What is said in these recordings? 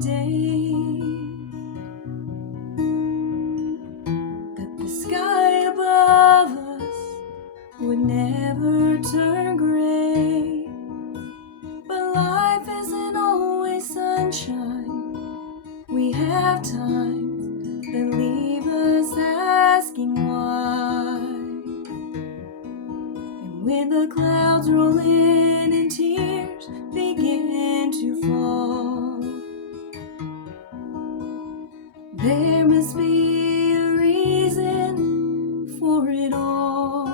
day that the sky above us would never turn gray. But life isn't always sunshine. We have times that leave us asking why. And when the clouds roll in and tears begin to fall, there must be a reason for it all.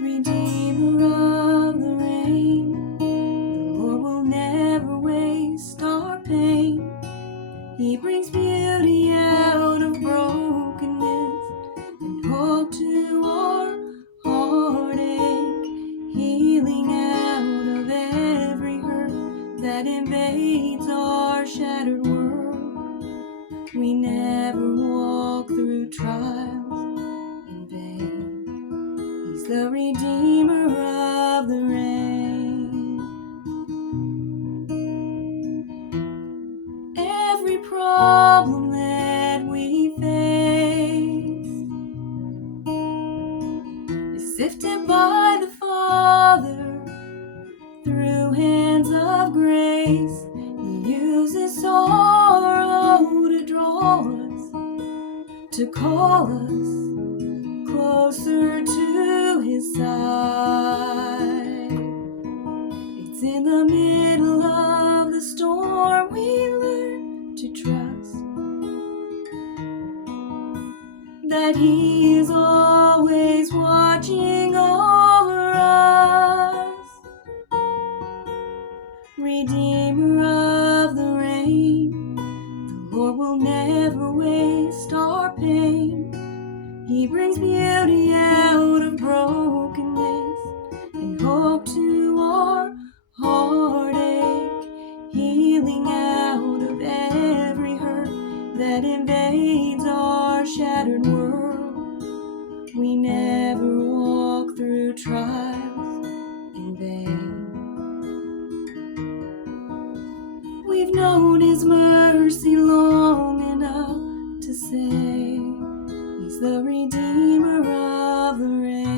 Redeemer of the rain, the Lord will never waste our pain. He brings beauty out of brokenness and hope to our heartache, healing out of every hurt that invades our shattered world. We never walk through trials in vain. He's the Redeemer of the rain. Every problem that we face is sifted by the Father through hands of grace. He uses sorrow to draw us, to call us closer to His side. It's in the middle of the storm we learn to trust that He is always watching over us. Redeemer of the rain, the Lord will never waste our pain. He brings beauty out of brokenness and hope to our heartache, healing out of every hurt that invades our shattered world. We never walk through trials in vain. We've known His mercy long enough to say He's the Redeemer of the rain.